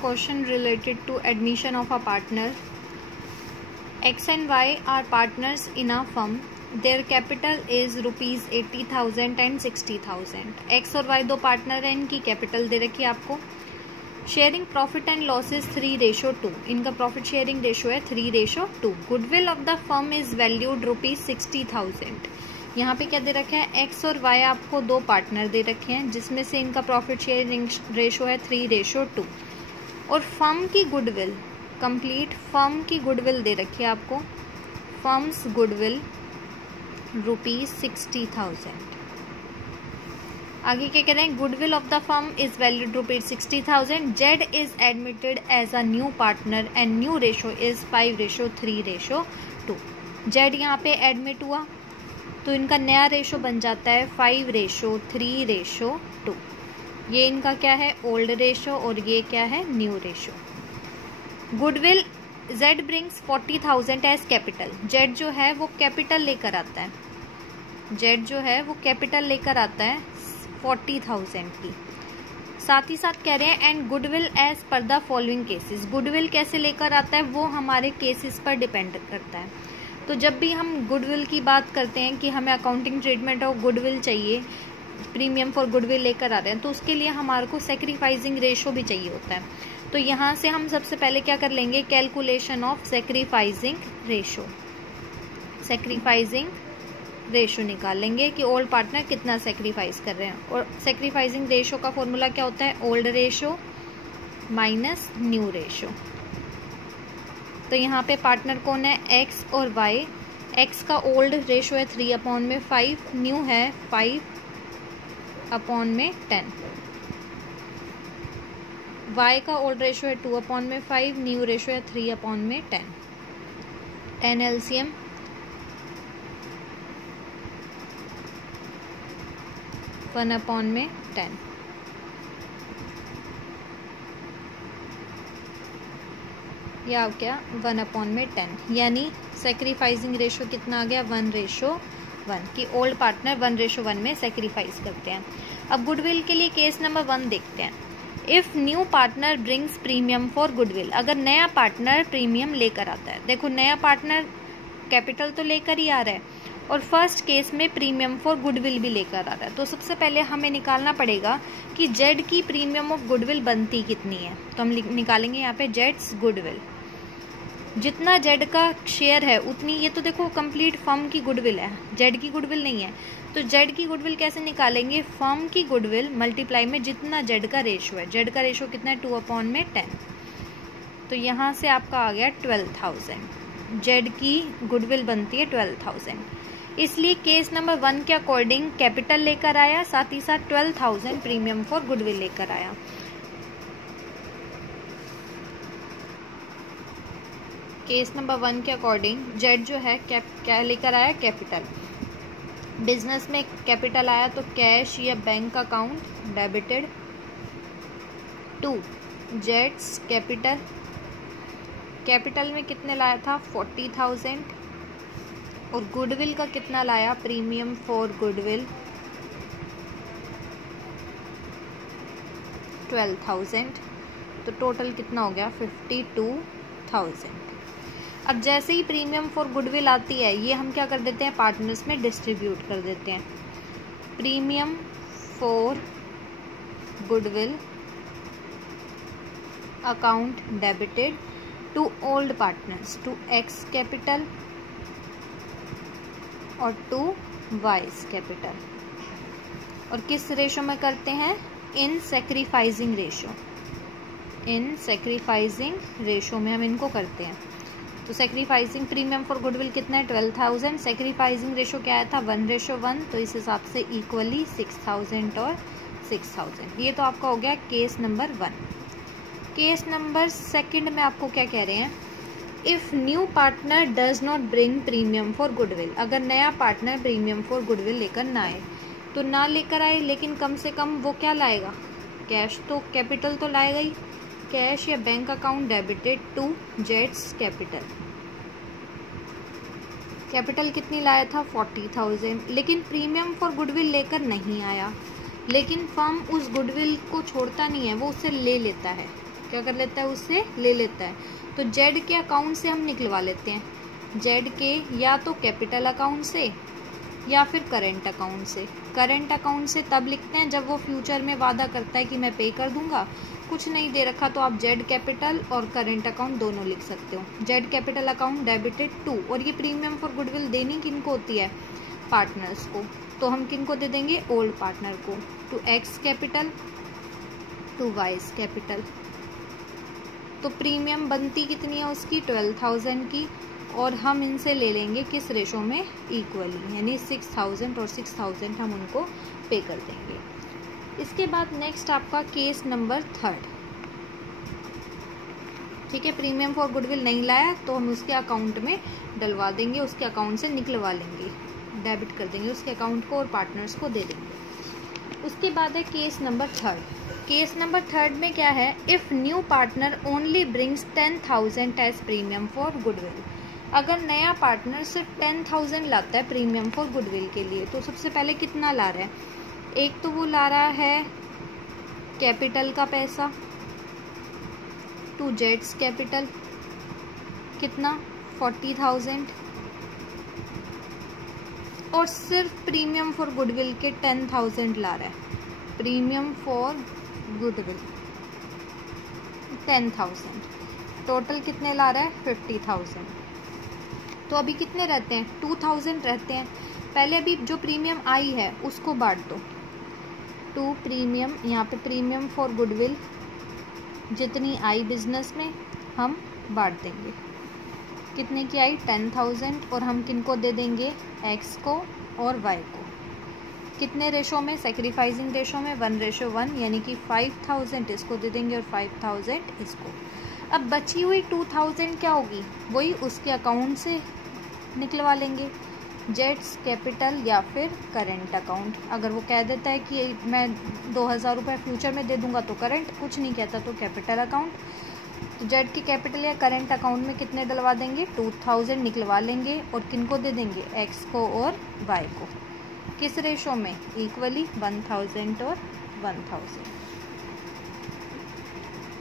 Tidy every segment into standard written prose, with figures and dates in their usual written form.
question related to admission of a partner. X and Y are partners in a firm. Their capital is rupees 80,000 and 60,000. X और Y दो partner हैं, इनकी capital दे रखी है आपको. Sharing profit and losses 3:2. इनका profit sharing ratio है 3:2. Goodwill of the firm is valued rupees 60,000. यहाँ पे क्या दे रखे हैं, एक्स और वाई आपको दो पार्टनर दे रखे हैं जिसमें से इनका प्रॉफिट शेयरिंग रेशो है 3:2. और फर्म की गुडविल, कंप्लीट फर्म की गुडविल दे रखी है आपको. Firm's goodwill rupees 60,000. आगे क्या कह रहे हैं, goodwill of the firm is valued rupees 60,000. Z is admitted as a new partner and new ratio is 5:3:2. Z यहाँ पे एडमिट हुआ तो इनका नया रेशो बन जाता है 5:3:2. ये इनका क्या है, ओल्ड रेशो, और ये क्या है, new ratio. Goodwill Z brings 40,000 as capital. Z जो है वो कैपिटल लेकर आता है. जेड जो है वो कैपिटल लेकर आता है 40,000 की. साथ ही साथ कह रहे हैं and goodwill as per the following cases. Goodwill कैसे लेकर आता है वो हमारे केसेस पर डिपेंड करता है. तो जब भी हम गुडविल की बात करते हैं कि हमें अकाउंटिंग ट्रीटमेंट ऑफ गुडविल चाहिए, प्रीमियम फॉर गुडविल लेकर आ रहे हैं, तो उसके लिए हमारे को सेक्रीफाइसिंग रेशो भी चाहिए होता है. तो यहाँ से हम सबसे पहले क्या कर लेंगे, calculation of sacrificing ratio. Sacrificing ratio निकाल लेंगे कि ओल्ड पार्टनर कितना सेक्रीफाइस कर रहे हैं. और सेक्रीफाइसिंग रेशो का फॉर्मूला क्या होता है, old ratio minus new ratio. तो यहाँ पे पार्टनर कौन है, एक्स और वाई. एक्स का ओल्ड रेशो है 3/5, न्यू है 5/10. वाई का ओल्ड रेशो है 2/5, न्यू रेशो है 3/10. 10 एलसीएम 1/10. या क्या 1/10, यानी सेक्रीफाइसिंग रेशो कितना आ गया, 1:1 की ओल्ड पार्टनर 1:1 में सेक्रीफाइस करते हैं. अब गुडविल के लिए केस नंबर 1 देखते हैं. If new partner brings premium for goodwill. अगर नया पार्टनर प्रीमियम लेकर आता है, देखो नया पार्टनर कैपिटल तो लेकर ही आ रहा है और फर्स्ट केस में प्रीमियम फॉर गुडविल भी लेकर आ रहा है. तो सबसे पहले हमें निकालना पड़ेगा कि जेड की प्रीमियम ऑफ गुडविल बनती कितनी है. तो हम निकालेंगे यहाँ पे जेड्स गुडविल. जितना जेड का शेयर है उतनी, ये तो देखो कंप्लीट फर्म की गुडविल है, जेड की गुडविल नहीं है. तो जेड की गुडविल कैसे निकालेंगे, फर्म की गुडविल मल्टीप्लाई में जितना जेड का रेशो है. जेड का रेशो कितना है, 2/10. तो यहाँ से आपका आ गया 12,000. जेड की गुडविल बनती है 12,000. इसलिए केस नंबर 1 के अकॉर्डिंग कैपिटल लेकर आया, साथ ही साथ 12,000 प्रीमियम फॉर गुडविल लेकर आया. केस नंबर 1 के अकॉर्डिंग जेड जो है क्या लेकर आया, कैपिटल. बिजनेस में कैपिटल आया तो कैश या बैंक अकाउंट डेबिटेड टू जेड्स कैपिटल. कैपिटल में कितने लाया था, 40,000. और गुडविल का कितना लाया, प्रीमियम फॉर गुडविल 12,000. तो टोटल कितना हो गया, 52,000. अब जैसे ही प्रीमियम फॉर गुडविल आती है, ये हम क्या कर देते हैं, पार्टनर्स में डिस्ट्रीब्यूट कर देते हैं. Premium for goodwill account debited to old partners, to X capital और टू वाइस कैपिटल. और किस रेशो में करते हैं, in sacrificing ratio. In sacrificing ratio में हम इनको करते हैं. तो सेक्रीफाइसिंग प्रीमियम फॉर गुडविल कितना है, 12,000. सेक्रीफाइसिंग रेशो क्या आया था, 1:1. तो इस हिसाब से इक्वली 6,000 और 6,000. ये तो आपका हो गया केस नंबर 1. केस नंबर 2 में आपको क्या कह रहे हैं, if new partner does not bring premium for goodwill. अगर नया पार्टनर प्रीमियम फॉर गुडविल लेकर ना आए, तो ना लेकर आए लेकिन कम से कम वो क्या लाएगा, कैश. तो कैपिटल तो लाएगा ही, कैश या बैंक अकाउंट डेबिटेड टू जेड्स कैपिटल. कैपिटल कितनी लाया था, 40,000. लेकिन प्रीमियम फॉर गुडविल लेकर नहीं आया, लेकिन फर्म उस गुडविल को छोड़ता नहीं है, वो उससे ले लेता है. क्या कर लेता है, उससे ले लेता है। तो जेड के अकाउंट से हम निकलवा लेते हैं, जेड के या तो कैपिटल अकाउंट से या फिर करेंट अकाउंट से। करेंट अकाउंट से तब लिखते हैं जब वो फ्यूचर में वादा करता है कि मैं पे कर दूंगा। कुछ नहीं दे रखा तो आप जेड कैपिटल और करेंट अकाउंट दोनों लिख सकते हो। Z capital account debited to, और ये प्रीमियम फॉर गुडविल देनी किनको होती है, पार्टनर्स को, तो हम किनको दे देंगे, ओल्ड पार्टनर को। To X capital, to Y capital. तो प्रीमियम बनती कितनी है उसकी, 12,000 की, और हम इनसे ले लेंगे किस रेशो में, इक्वली, यानी 6,000 और 6,000 हम उनको पे कर देंगे। इसके बाद नेक्स्ट आपका केस नंबर 3। ठीक है, प्रीमियम फॉर गुडविल नहीं लाया तो हम उसके अकाउंट में डलवा देंगे, उसके अकाउंट से निकलवा लेंगे, डेबिट कर देंगे उसके अकाउंट को और पार्टनर्स को दे देंगे। उसके बाद है केस नंबर 3। केस नंबर 3 में क्या है, if new partner only brings 10,000 as premium for goodwill. अगर नया पार्टनर सिर्फ 10,000 लाता है प्रीमियम फॉर गुडविल के लिए, तो सबसे पहले कितना ला रहा है, एक तो वो ला रहा है कैपिटल का पैसा, टू जेड्स कैपिटल कितना, 40,000, और सिर्फ प्रीमियम फॉर गुडविल के 10,000 ला रहा है। प्रीमियम फॉर गुडविल 10,000, टोटल कितने ला रहा है, 50,000। तो अभी कितने रहते हैं, 2,000 रहते हैं। पहले अभी जो प्रीमियम आई है उसको बांट दो, टू प्रीमियम, यहाँ पे प्रीमियम फॉर गुडविल जितनी आई बिजनेस में हम बांट देंगे, कितने की आई, 10,000, और हम किनको दे देंगे, एक्स को और वाई को। कितने रेशो में, सेक्रीफाइसिंग रेशो में 1:1, यानी कि 5,000 इसको दे देंगे और 5,000 इसको। अब बची हुई 2,000 क्या होगी, वही उसके अकाउंट से निकलवा लेंगे, जेड्स कैपिटल या फिर करेंट अकाउंट। अगर वो कह देता है कि मैं 2,000 रुपये फ्यूचर में दे दूंगा तो करेंट, कुछ नहीं कहता तो कैपिटल अकाउंट। तो जेड की कैपिटल या करेंट अकाउंट में कितने डलवा देंगे, 2,000 निकलवा लेंगे और किनको दे देंगे, एक्स को और वाई को। किस रेशो में, इक्वली, 1,000 और 1,000।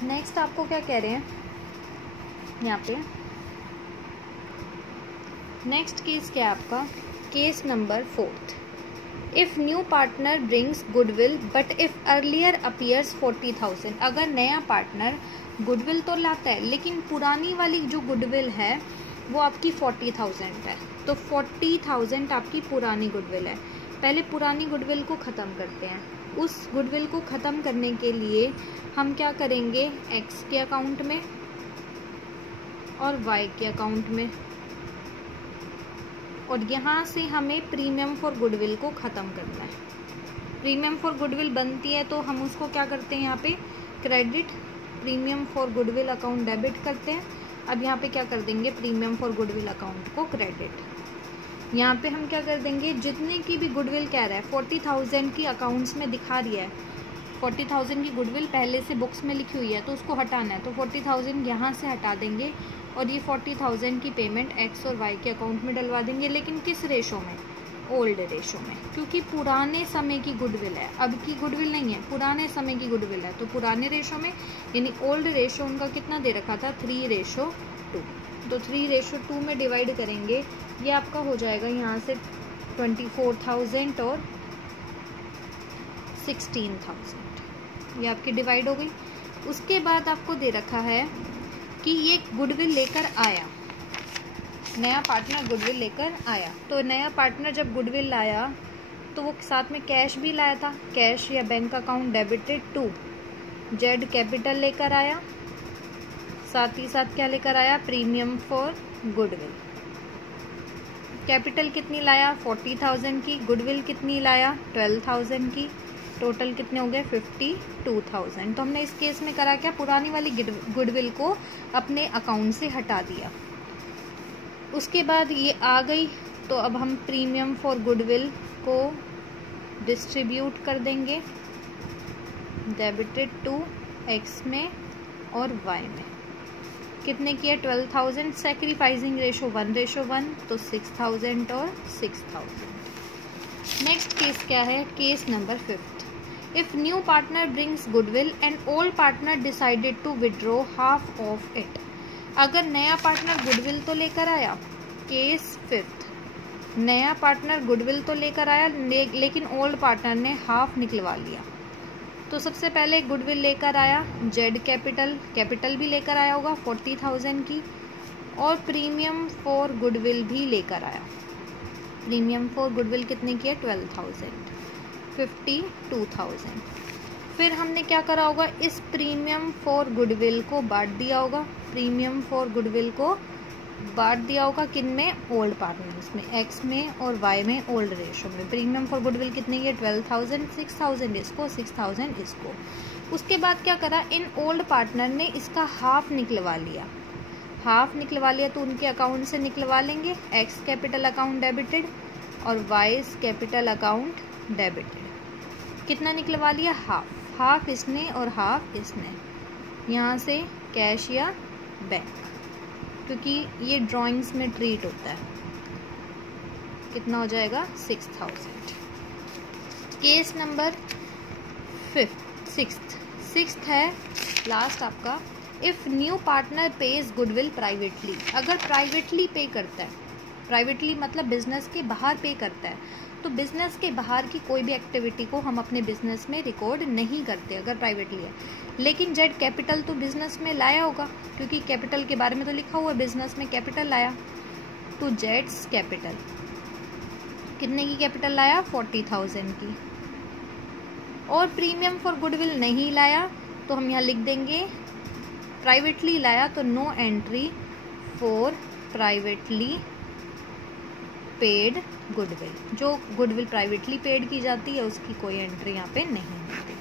नेक्स्ट आपको क्या कह रहे हैं यहाँ पे, नेक्स्ट केस क्या है आपका, case number 4। If new partner brings goodwill but if earlier appears 40,000। अगर नया पार्टनर गुडविल तो लाता है लेकिन पुरानी वाली जो गुडविल है वो आपकी 40,000 है, तो 40,000 आपकी पुरानी गुडविल है। पहले पुरानी गुडविल को ख़त्म करते हैं। उस गुडविल को ख़त्म करने के लिए हम क्या करेंगे, एक्स के अकाउंट में और वाई के अकाउंट में, और यहाँ से हमें प्रीमियम फॉर गुडविल को ख़त्म करना है। प्रीमियम फॉर गुडविल बनती है तो हम उसको क्या करते हैं, यहाँ पे credit, premium for goodwill account debit करते हैं। अब यहाँ पे क्या कर देंगे, प्रीमियम फॉर गुडविल अकाउंट को क्रेडिट। यहाँ पे हम क्या कर देंगे, जितने की भी गुडविल कह रहा है 40,000 की अकाउंट्स में दिखा रही है, 40,000 की गुडविल पहले से बुक्स में लिखी हुई है तो उसको हटाना है, तो 40,000 यहाँ से हटा देंगे और ये 40,000 की पेमेंट एक्स और वाई के अकाउंट में डलवा देंगे। लेकिन किस रेशो में, ओल्ड रेशो में, क्योंकि पुराने समय की गुडविल है, अब की गुडविल नहीं है, पुराने समय की गुडविल है, तो पुराने रेशो में, यानी ओल्ड रेशो उनका कितना दे रखा था, 3:2। तो 3:2 में डिवाइड करेंगे, ये आपका हो जाएगा यहाँ से 24,000 और 16,000, ये आपकी डिवाइड हो गई। उसके बाद आपको दे रखा है कि ये गुडविल लेकर आया, नया पार्टनर गुडविल लेकर आया। तो नया पार्टनर जब गुडविल लाया तो वो साथ में कैश भी लाया था, कैश या bank account debited to Z capital लेकर आया, साथ ही साथ क्या लेकर आया, प्रीमियम फॉर गुडविल। कैपिटल कितनी लाया, 40,000 की, गुडविल कितनी लाया, 12,000 की, टोटल कितने हो गए, 52,000। तो हमने इस केस में करा क्या, पुरानी वाली गुडविल को अपने अकाउंट से हटा दिया। उसके बाद ये आ गई तो अब हम प्रीमियम फॉर गुडविल को डिस्ट्रीब्यूट कर देंगे, डेबिटेड टू एक्स में और वाई में। कितने की है, 12,000, सेक्रीफाइसिंग रेशो 1:1, तो 6,000 और 6,000। नेक्स्ट केस क्या है, case number 5। If new partner brings goodwill and old partner decided to withdraw half of it. अगर नया पार्टनर गुडविल तो लेकर आया, केस 5, नया पार्टनर गुडविल तो लेकर आया लेकिन ओल्ड पार्टनर ने हाफ निकलवा लिया। तो सबसे पहले गुडविल लेकर आया जेड कैपिटल भी लेकर आया होगा 40,000 की, और प्रीमियम फॉर गुडविल भी लेकर आया। प्रीमियम फॉर गुडविल कितने की है? 12,000, 52,000। फिर हमने क्या करा होगा, इस प्रीमियम फॉर गुडविल को बांट दिया होगा, प्रीमियम फॉर गुडविल को बांट दिया होगा किन में? ओल्ड पार्टनर्स में, एक्स में और वाई में, ओल्ड रेशो में। प्रीमियम फॉर गुडविल कितनी है? 12,000, 6,000 इसको, 6,000 इसको। उसके बाद क्या करा, इन ओल्ड पार्टनर ने इसका हाफ निकलवा लिया, हाफ निकलवा लिया तो उनके अकाउंट से निकलवा लेंगे, एक्स कैपिटल अकाउंट डेबिटेड और वाई कैपिटल अकाउंट डेबिटेड। कितना निकलवा लिया? हाफ, हाफ इसने और हाफ इसने। यहाँ से कैश या बैंक, क्योंकि ये ड्राइंग्स में ट्रीट होता है। कितना हो जाएगा? 6,000। केस नंबर 6 है लास्ट आपका, if new partner page goodwill privately. अगर प्राइवेटली पे करता है, प्राइवेटली मतलब बिजनेस के बाहर पे करता है, तो बिजनेस के बाहर की कोई भी एक्टिविटी को हम अपने बिजनेस में रिकॉर्ड नहीं करते अगर प्राइवेटली है। लेकिन जेड कैपिटल तो बिजनेस में लाया होगा, क्योंकि कैपिटल के बारे में तो लिखा हुआ है बिजनेस में कैपिटल लाया, तो जेड्स कैपिटल कितने की कैपिटल लाया? 40,000 की। और प्रीमियम फॉर गुडविल नहीं लाया तो हम यहाँ लिख देंगे प्राइवेटली लाया, तो no entry for privately paid goodwill. जो गुडविल प्राइवेटली पेड की जाती है उसकी कोई एंट्री यहाँ पे नहीं होती।